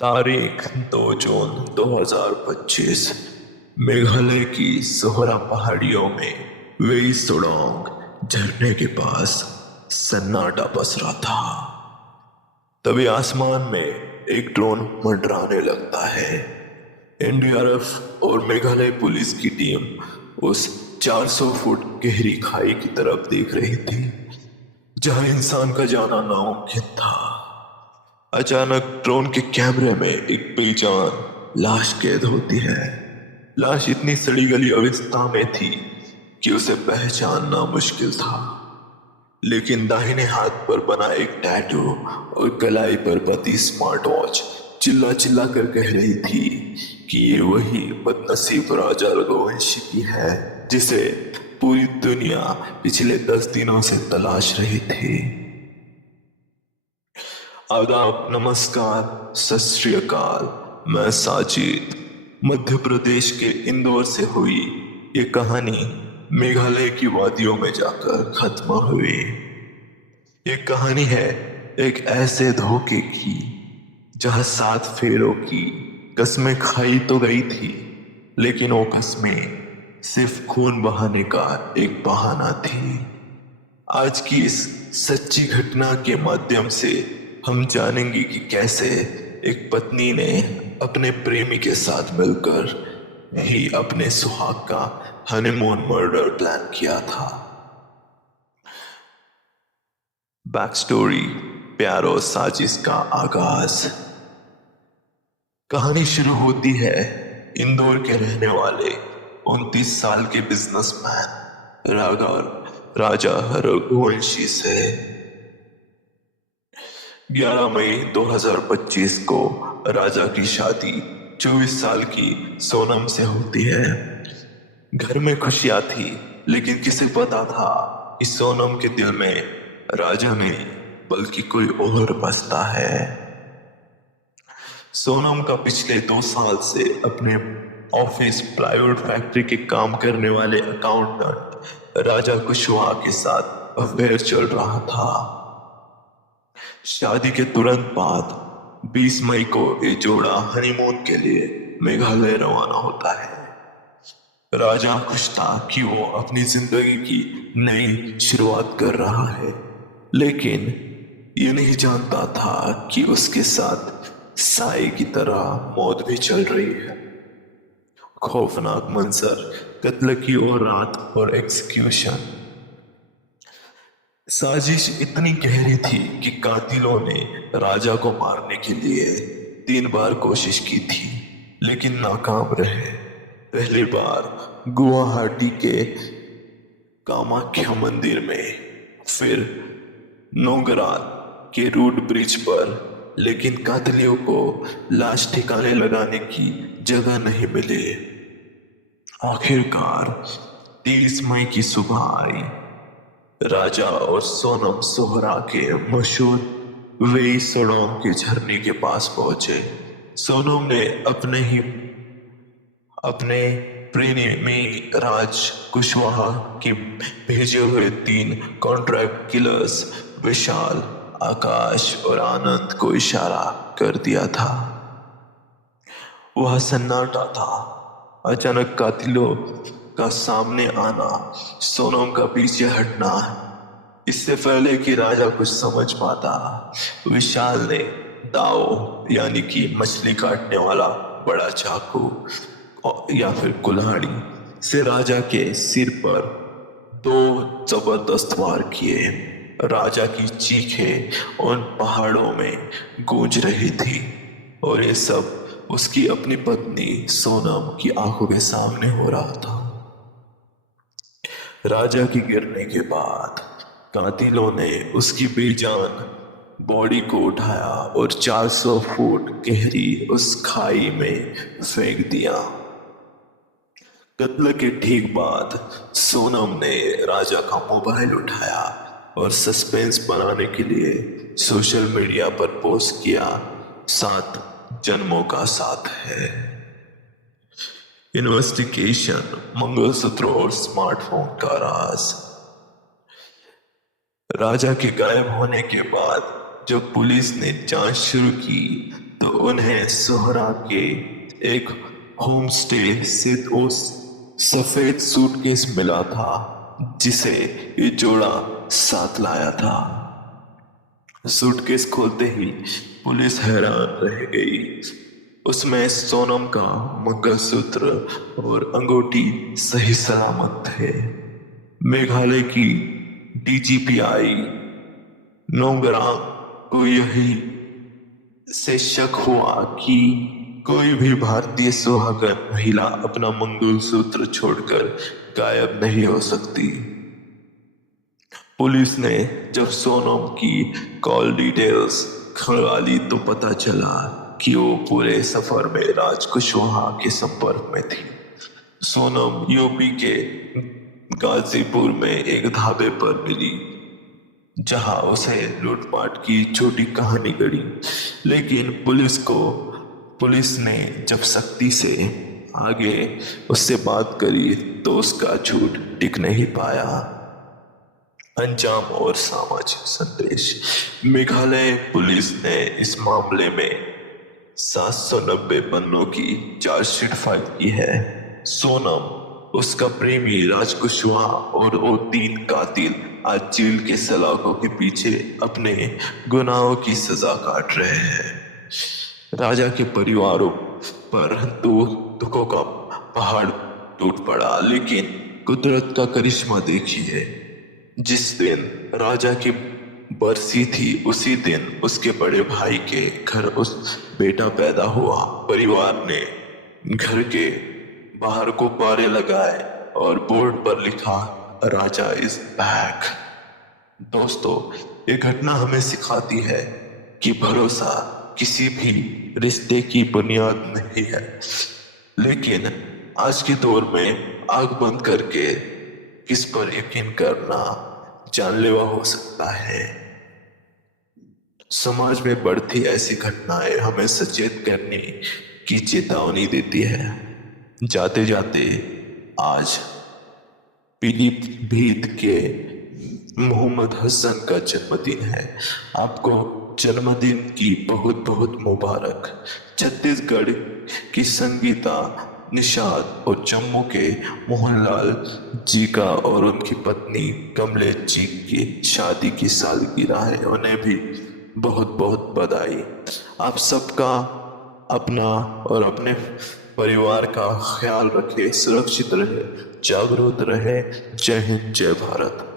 तारीख 2 जून 2025। मेघालय की सोहरा पहाड़ियों में वेई सोडोंग झरने के पास सन्नाटा पसरा था। तभी आसमान में एक ड्रोन मंडराने लगता है। एनडीआरएफ और मेघालय पुलिस की टीम उस 400 फुट गहरी खाई की तरफ देख रही थी जहां इंसान का जाना नामुमकिन था। अचानक ड्रोन के कैमरे में एक बेजान लाश कैद होती है। लाश इतनी सड़ी गली अवस्था में थी कि उसे पहचानना मुश्किल था, लेकिन दाहिने हाथ पर बना एक टैटू और कलाई पर बंधी स्मार्ट वॉच चिल्ला चिल्ला कर कह रही थी कि ये वही बदनसीब राजा रघुवंशी की है जिसे पूरी दुनिया पिछले 10 दिनों से तलाश रही थी। आदाब, नमस्कार, सत श्री अकाल। मैं साजिद। मध्य प्रदेश के इंदौर से हुई ये कहानी मेघालय की वादियों में जाकर खत्म हुई। ये कहानी है एक ऐसे धोखे की जहां 7 फेरों की कस्में खाई तो गई थी, लेकिन वो कस्में सिर्फ खून बहाने का एक बहाना थी। आज की इस सच्ची घटना के माध्यम से हम जानेंगे कि कैसे एक पत्नी ने अपने प्रेमी के साथ मिलकर ही अपने सुहाग का हनीमून मर्डर प्लान किया था। बैक स्टोरी, प्यार और साजिश का आगाज। कहानी शुरू होती है इंदौर के रहने वाले 29 साल के बिजनेसमैन राजा रघुवंशी से। 11 मई 2025 को राजा की शादी 24 साल की सोनम से होती है। घर में खुशियां थी, लेकिन किसे पता था कि सोनम के दिल में राजा नहीं बल्कि कोई और बसता है। सोनम का पिछले 2 साल से अपने ऑफिस प्लाईवुड फैक्ट्री के काम करने वाले अकाउंटेंट राजा कुशवाहा के साथ अफेयर चल रहा था। शादी के तुरंत बाद 20 मई को ये जोड़ा हनीमून के लिए मेघालय रवाना होता है। राजा खुश था कि वो अपनी जिंदगी की नई शुरुआत कर रहा है, लेकिन ये नहीं जानता था कि उसके साथ साई की तरह मौत भी चल रही है। खौफनाक मंजर, कत्ल की और रात और एग्जीक्यूशन। साजिश इतनी गहरी थी कि कातिलों ने राजा को मारने के लिए 3 बार कोशिश की थी, लेकिन नाकाम रहे। पहली बार गुवाहाटी के कामाख्या मंदिर में, फिर नोगराल के रूट ब्रिज पर, लेकिन कातिलों को लाश ठिकाने लगाने की जगह नहीं मिली। आखिरकार 30 मई की सुबह आई। राजा और सोनम सोहरा के मशहूर वेई सोडोंग के झरने के पास पहुंचे। सोनम ने अपने प्रेमी राज कुशवाहा के भेजे हुए 3 कॉन्ट्रैक्ट किलर्स विशाल, आकाश और आनंद को इशारा कर दिया था। वह सन्नाटा था। अचानक कातिलों का सामने आना, सोनम का पीछे हटना। इससे पहले कि राजा कुछ समझ पाता, विशाल ने दाओ यानी कि मछली काटने वाला बड़ा चाकू या फिर कुल्हाड़ी से राजा के सिर पर 2 जबरदस्त वार किए। राजा की चीखें उन पहाड़ों में गूंज रही थी, और ये सब उसकी अपनी पत्नी सोनम की आंखों के सामने हो रहा था। राजा की गिरने के बाद कातिलों ने उसकी बेजान बॉडी को उठाया और 400 फुट गहरी उस खाई में फेंक दिया। कत्ल के ठीक बाद सोनम ने राजा का मोबाइल उठाया और सस्पेंस बनाने के लिए सोशल मीडिया पर पोस्ट किया, 7 जन्मों का साथ है। इन्वेस्टिगेशन, मंगलसूत्र और स्मार्टफोन का राज। राजा के गायब होने के बाद जब पुलिस ने जांच शुरू की, तो तो उन्हें सोहरा के एक होम स्टे से उस सफेद सूटकेस मिला था जिसे ये जोड़ा साथ लाया था। सूटकेस खोलते ही पुलिस हैरान रह गई। उसमें सोनम का मंगलसूत्र और अंगूठी सही सलामत थे। मेघालय की डीजीपी आई नोंगरांग को यही से शक हुआ कि कोई भी भारतीय सुहागन महिला अपना मंगलसूत्र छोड़कर गायब नहीं हो सकती। पुलिस ने जब सोनम की कॉल डिटेल्स खंगाली तो पता चला कि वो पूरे सफर में राज कुशवाहा के संपर्क में थी। सोनम यूपी के गाजीपुर में एक ढाबे पर मिली जहां उसे लूटपाट की छोटी कहानी गढ़ी, लेकिन पुलिस ने जब सख्ती से आगे उससे बात करी तो उसका झूठ टिक नहीं पाया। अंजाम और सामाजिक संदेश। मेघालय पुलिस ने इस मामले में 790 पन्नों की चार्जशीट फाइल की है। सोनम, उसका प्रेमी राज कुशवाहा और वो 3 कातिल आज जेल के सलाखों के पीछे अपने गुनाहों की सजा काट रहे हैं। राजा के परिवारों पर दुखों का पहाड़ टूट पड़ा, लेकिन कुदरत का करिश्मा देखिए। जिस दिन राजा की बरसी थी उसी दिन उसके बड़े भाई के घर उस बेटा पैदा हुआ। परिवार ने घर के बाहर गुब्बारे लगाए और बोर्ड पर लिखा राजा इज बैक। दोस्तों, ये घटना हमें सिखाती है कि भरोसा किसी भी रिश्ते की बुनियाद नहीं है, लेकिन आज के दौर में आंख बंद करके किस पर यकीन करना जानलेवा हो सकता है। समाज में बढ़ती ऐसी घटनाएं हमें सचेत करने की चेतावनी देती है। जाते जाते आज पीलीभीत के मोहम्मद हसन का जन्मदिन है। आपको जन्मदिन की बहुत बहुत मुबारक। छत्तीसगढ़ की संगीता निषाद और जम्मू के मोहनलाल जी का और उनकी पत्नी कमलेश जी की शादी की सालगिरह है। उन्हें भी बहुत बहुत बधाई। आप सबका अपना और अपने परिवार का ख्याल रखें, सुरक्षित रहे, जागरूक रहे। जय हिंद, जय भारत।